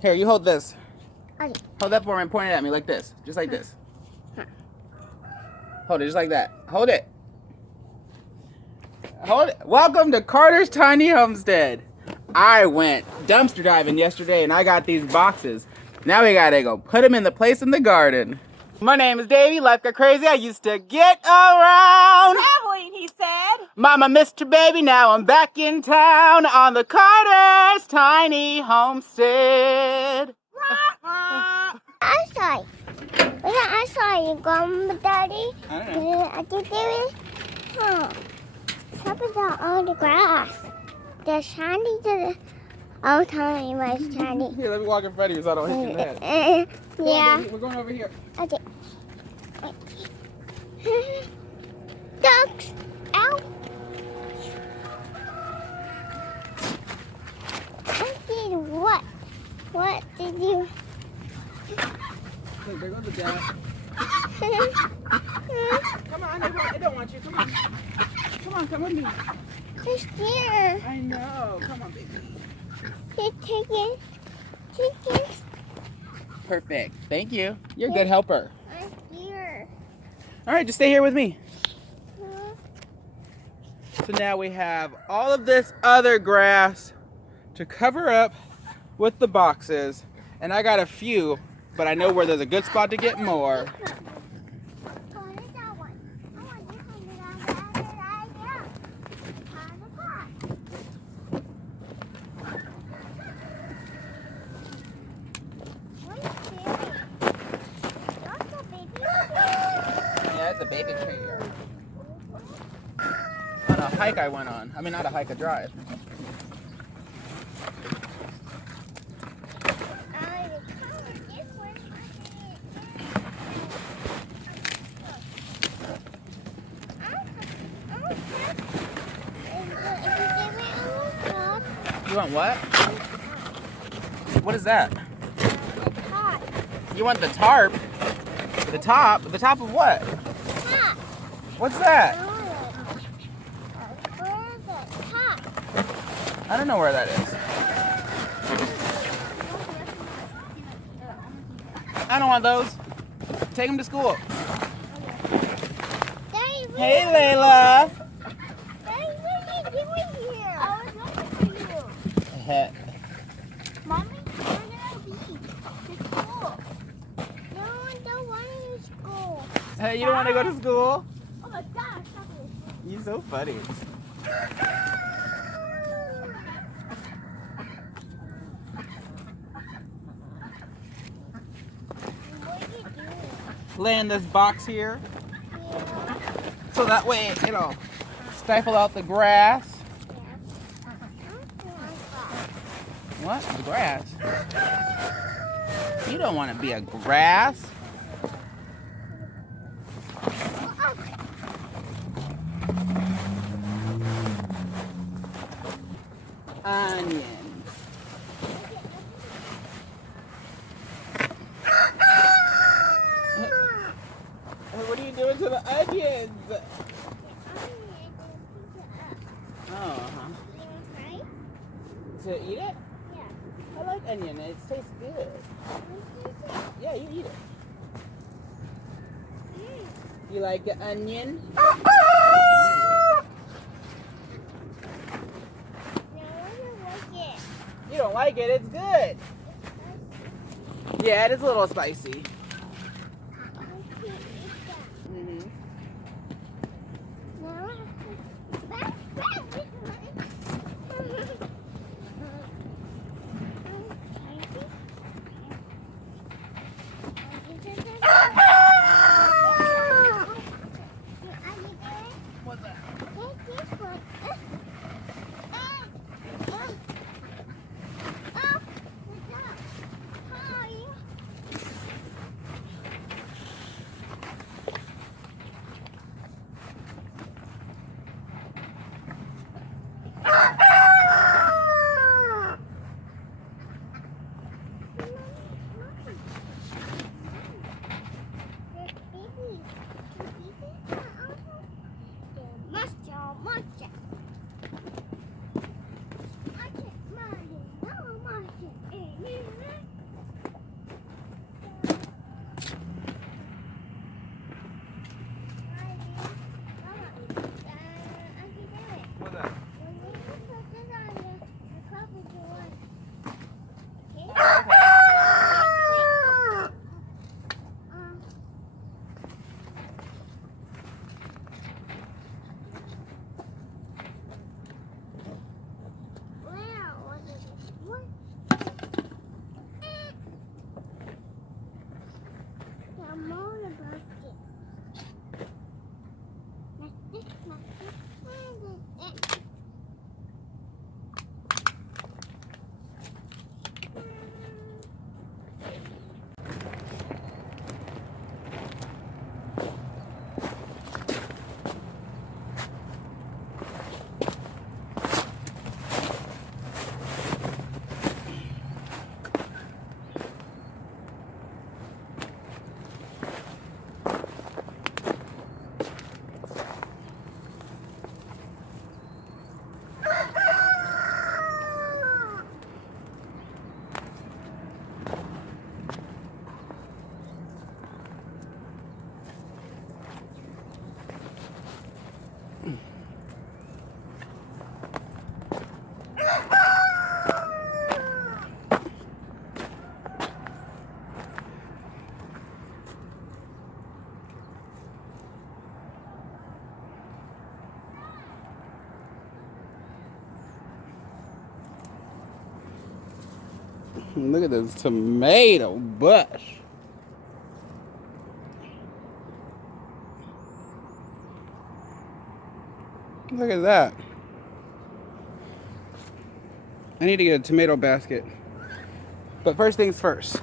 Here, you hold this. Okay. Hold that for me and point it at me like this. Just like this. Hold it just like that. Hold it. Hold it. Welcome to Carter's Tiny Homestead. I went dumpster diving yesterday and I got these boxes. Now we gotta go put them in the place in the garden. My name is Davey. Life got crazy. I used to get around. Traveling, he said. Mama, Mr. Baby, now I'm back in town on the Carter's Tiny Homestead. I saw it. I saw you go, Daddy. I don't know. I think there is. Oh, top of on the grass. The shiny to the. Oh, Tommy was shiny. Here, let me walk in front of you so I don't hit you in the head. Yeah. We're going over here. Okay. Ducks. Ow. I did what? What did you? Look, there goes the dad. Come on, they don't want you. Come on. Come on, come with me. They're scared. I know. Come on, baby. They're taking chickens. Perfect. Thank you. You're a good helper. I'm scared. All right, just stay here with me. So now we have all of this other grass to cover up with the boxes. And I got a few, but I know where there's a good spot to get more. Yeah, it's a baby tree here. On a hike I went on. I mean, not a hike, a drive. You want what? What is that? You want the tarp? The top? The top of what? What's that? I don't know where that is. I don't want those. Take them to school. Hey, Layla. Daddy, what are you doing here? I was looking for you. Mommy, we're gonna be to school. No, I don't want to school. Hey, you don't want to go to school? Oh my gosh, You're so funny. what are you doing? Lay in this box here. Yeah. So that way it'll stifle out the grass. What? The grass? You don't want to be a grass. Onion. What are you doing to the onions? Oh, huh. To eat it? I like onion. It tastes good. Yeah, you eat it. You like the onion? You don't like it? It's good. Yeah, it is a little spicy. What's that? Look at this tomato bush. Look at that. I need to get a tomato basket. But first things first.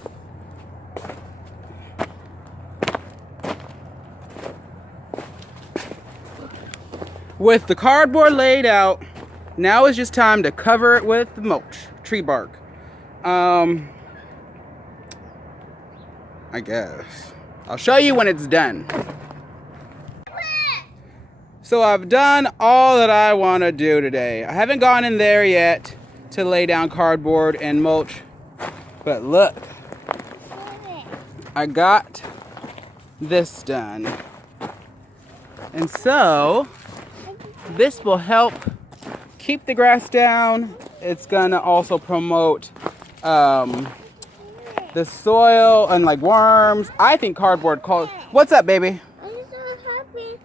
With the cardboard laid out, now is just time to cover it with mulch, tree bark. I guess. I'll show you when it's done. So I've done all that I want to do today. I haven't gone in there yet to lay down cardboard and mulch. But look, I got this done. And so, this will help keep the grass down. It's gonna also promote the soil and like worms. I think cardboard calls. What's up, baby? I'm so happy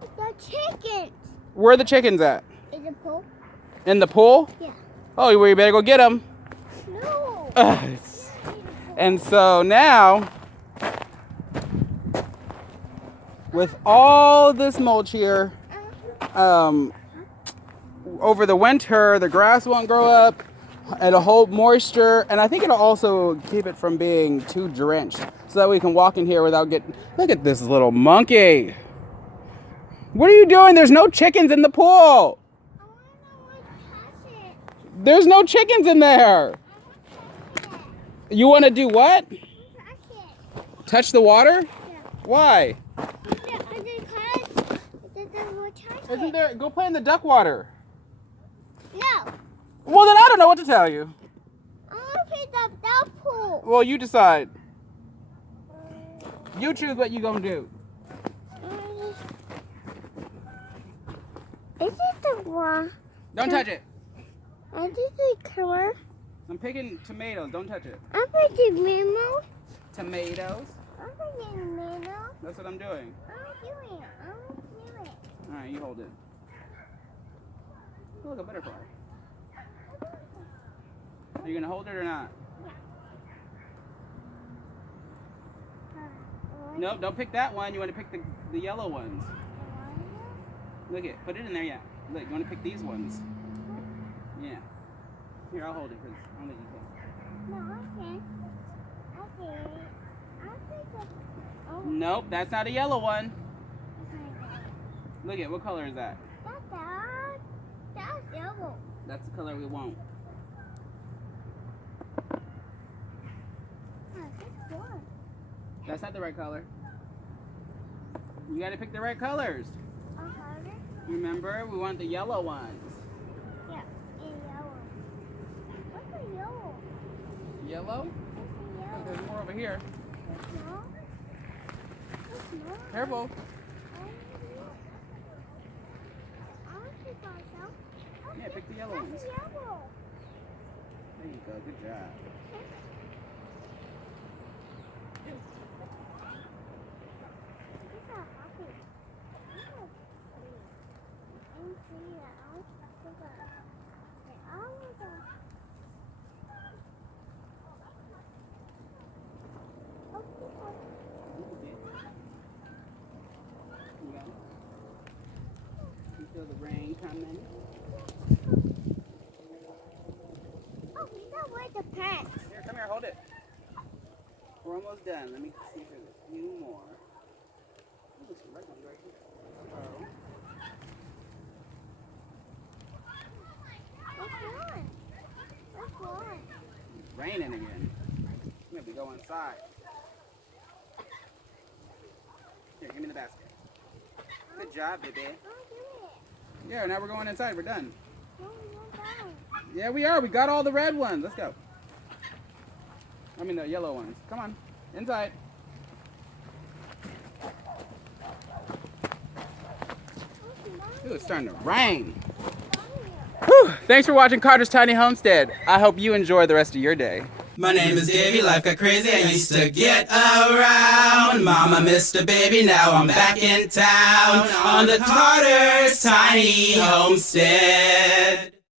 with the chickens. Where are the chickens at? In the pool? In the pool? Yeah. Oh, well, you better go get them. No. And so now, with all this mulch here, over the winter, the grass won't grow up. It'll hold moisture, and I think it'll also keep it from being too drenched, so that we can walk in here without getting... Look at this little monkey. What are you doing? There's no chickens in the pool. I want to touch it. There's no chickens in there. You want to do what? Touch it. Touch the water? Yeah. Why? Isn't there... Go play in the duck water. No. Well, then I don't know what to tell you. I want to play the duck pool. Well, you decide. You choose what you gonna do. Is it the one? Don't touch it. I think the color. I'm picking tomatoes. Don't touch it. I'm picking memo. Tomatoes. I'm picking memo. That's what I'm doing. I'm doing it. I'm doing it. All right, you hold it. Oh, look, a butterfly. Are you gonna hold it or not? Nope, don't pick that one. You want to pick the yellow ones. Look it. Put it in there, yeah. Look, you want to pick these ones. Yeah. Here, I'll hold it because I'll let you go. No, okay. Okay. I'll take the... Oh. Nope, that's not a yellow one. Look at what color is that? That's yellow. That's the color we want. That's not the right color. You gotta pick the right colors. Remember, we want the yellow ones. Yeah, yellow. What's the yellow? Yellow? What's the There's more over here. yellow? Careful. Yeah, pick the yellow ones. Yellow. There you go, good job. You feel the rain coming? Oh, we got where the pants. Here, come here, hold it. We're almost done. Let me see if there's a few more. Oh, there's some red ones right here. Oh. What's one? What's one? It's raining again. We have to go inside. Here, give me the basket. Good job, baby. I'll do it. Yeah, now we're going inside. We're done. No, we're done. Yeah, we are. We got all the red ones. Let's go. I mean the yellow ones. Come on. Inside. Ooh, it's starting to rain. Whew. Thanks for watching Carter's Tiny Homestead. I hope you enjoy the rest of your day. My name is Davey, life got crazy, I used to get around. Mama missed a baby, now I'm back in town on the Carter's Tiny Homestead.